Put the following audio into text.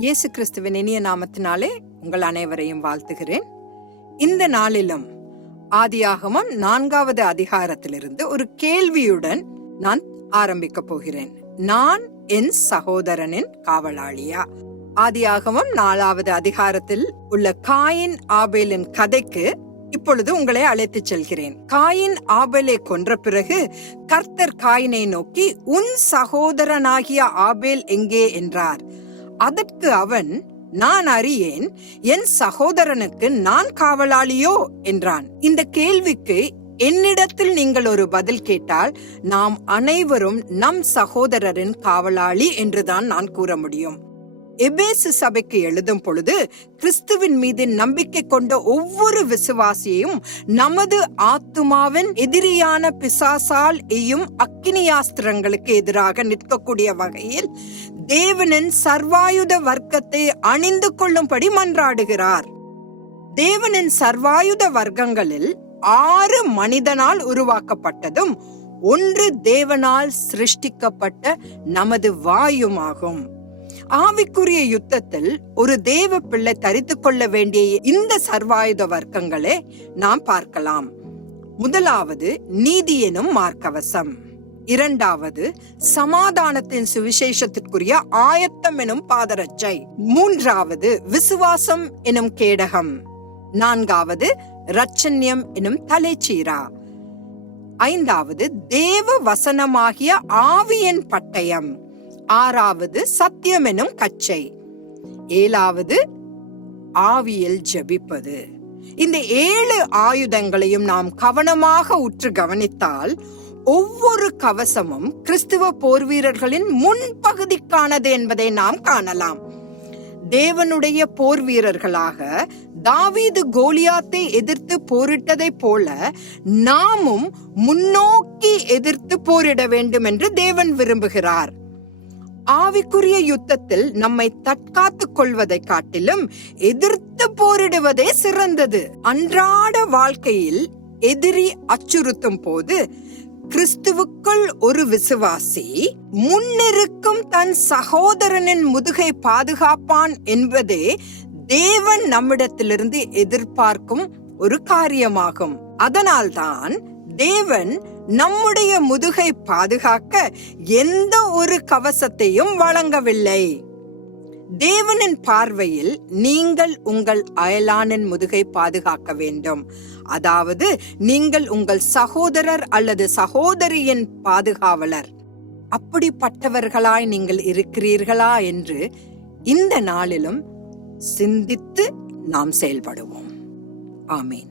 இயேசு கிறிஸ்துவின் இனிய நாமத்தினாலே உங்கள் அனைவரையும் வாழ்த்துகிறேன். இந்த நாளிலும் ஆதியாகமம் நான்காவது அதிகாரத்திலிருந்து ஒரு கேள்வியுடன் நான் ஆரம்பிக்க போகிறேன். நான் என் சகோதரனின் காவலாளியா? ஆதியாகமம் நாலாவது அதிகாரத்தில் உள்ள காயின் ஆபேலின் கதைக்கு இப்பொழுது உங்களை அழைத்துச் செல்கிறேன். காயின் ஆபேலை கொன்ற பிறகு கர்த்தர் காயினை நோக்கி உன் சகோதரனாகிய ஆபேல் எங்கே? என்றார். அதற்கு அவன் நான் அறியேன் என் சகோதரனுக்கு நான் காவலாளியோ? என்றான். இந்த கேள்விக்கு என்னிடத்தில் நீங்கள் ஒரு பதில் கேட்டால் நாம் அனைவரும் நம் சகோதரரின் காவலாளி என்றுதான் நான் கூற முடியும். எபேசு சபைக்கு எழுதும் பொழுது கிறிஸ்துவின் மீது நம்பிக்கை கொண்ட ஒவ்வொரு விசுவாசியையும் நமது ஆத்துமாவின் எதிரியான பிசாசால் எய்யும் அக்கினியாஸ்திரங்களுக்கு எதிராக நிற்கக்கூடிய வகையில் தேவனின் சர்வாயுத வர்க்கத்தை அணிந்து கொள்ளும்படி மன்றாடுகிறார். தேவனின் சர்வாயுத வர்க்கங்களில் ஆறு மனிதனால் உருவாக்கப்பட்டதும் ஒன்று தேவனால் சிருஷ்டிக்கப்பட்ட நமது வாயுமாகும். ஆவிக்குரிய யுத்தத்தில் ஒரு தேவ பிள்ளை தரித்து கொள்ள வேண்டிய இந்த சர்வாயுத வர்க்கங்களை நாம் பார்க்கலாம். முதலாவது நீதி எனும் மார்க்கவசம். இரண்டாவது சமாதானத்தின் சுவிசேஷத்திற்குரிய ஆயத்தம் எனும் பாதரட்சை. மூன்றாவது விசுவாசம் எனும் கேடகம். நான்காவது ரச்சன்யம் எனும் தலைச்சீரா. ஐந்தாவது தேவ வசனமாகிய ஆவியன் பட்டயம். ஆறாவது சத்தியம் எனும் கச்சை. ஏழாவது ஆவியல் ஜபிப்பது. இந்த ஏழு ஆயுதங்களையும் நாம் கவனமாக உற்று கவனித்தால் ஒவ்வொரு கவசமும் கிறிஸ்துவ போர் வீரர்களின் முன்பகுதிக்கானது என்பதை நாம் காணலாம். தேவனுடைய போர் வீரர்களாக தாவீது கோலியாத்தை எதிர்த்து போரிட்டதை போல நாமும் முன்னோக்கி எதிர்த்து போரிட வேண்டும் என்று தேவன் விரும்புகிறார். ஆவிக்குரிய யுத்தத்தில் நம்மை தற்காத்துக் கொள்வதை காட்டிலும் எதிர்த்து போரிடுவதே சிறந்தது. அன்றாட வாழ்க்கையில் எதிரி அச்சுறுத்தும் போது கிறிஸ்துவுக்குள் ஒரு விசுவாசி முன்னிருக்கும் தன் சகோதரனின் முதுகை பாதுகாப்பான் என்பதே தேவன் நம்மிடத்திலிருந்து எதிர்பார்க்கும் ஒரு காரியமாகும். அதனால்தான் தேவன் நம்முடைய முதுகை பாதுகாக்க எந்த ஒரு கவசத்தையும் வழங்கவில்லை. தேவனின் பார்வையில் நீங்கள் உங்கள் அயலானின் முதுகை பாதுகாக்க வேண்டும். அதாவது நீங்கள் உங்கள் சகோதரர் அல்லது சகோதரியின் பாதுகாவலர். அப்படிப்பட்டவர்களாய் நீங்கள் இருக்கிறீர்களா என்று இந்த நாளிலும் சிந்தித்து நாம் செயல்படுவோம். ஆமீன்.